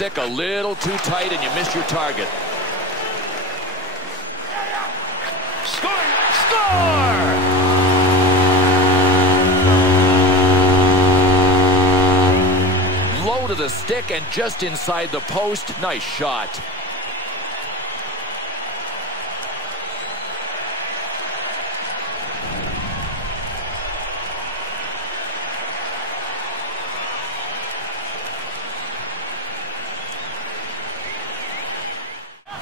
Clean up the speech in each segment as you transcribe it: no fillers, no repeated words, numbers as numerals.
stick a little too tight and you missed your target. Score! Score! Low to the stick and just inside the post. Nice shot.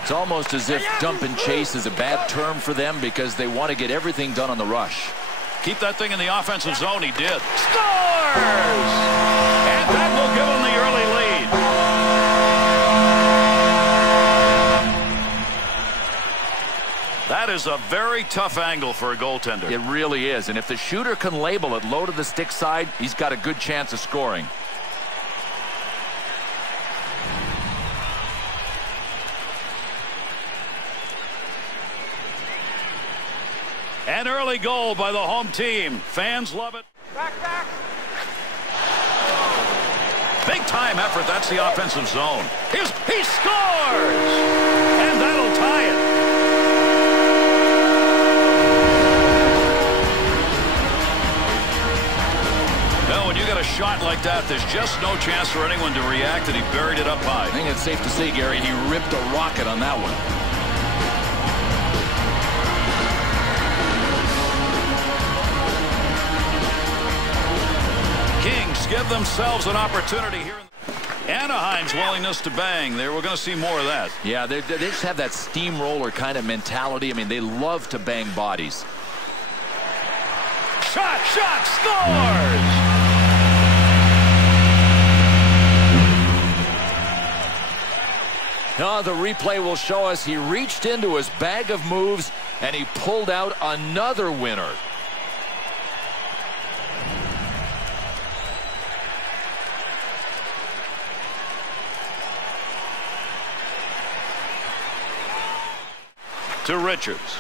It's almost as if dump and chase is a bad term for them because they want to get everything done on the rush. Keep that thing in the offensive zone. He did. Scores! And that will give him the early lead. That is a very tough angle for a goaltender. It really is. And if the shooter can label it low to the stick side, he's got a good chance of scoring. An early goal by the home team. Fans love it. Back. Big time effort. That's the offensive zone. He scores! And that'll tie it. No, when you got a shot like that, there's just no chance for anyone to react, and he buried it up high. I think it's safe to say, Gary, he ripped a rocket on that one. Kings give themselves an opportunity here. Anaheim's willingness to bang. We're going to see more of that. Yeah, they just have that steamroller kind of mentality. I mean, they love to bang bodies. Shot, scores! Now the replay will show us he reached into his bag of moves and he pulled out another winner. To Richards.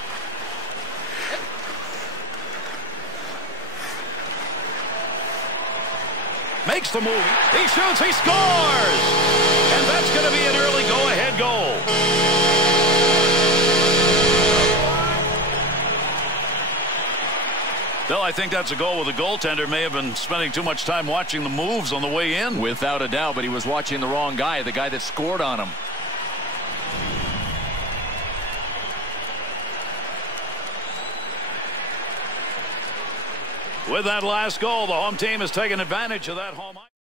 Makes the move. He shoots. He scores. And that's going to be an early go-ahead goal. Bill, I think that's a goal where the goaltender may have been spending too much time watching the moves on the way in. Without a doubt, but he was watching the wrong guy, the guy that scored on him. With that last goal, the home team has taken advantage of that home ice.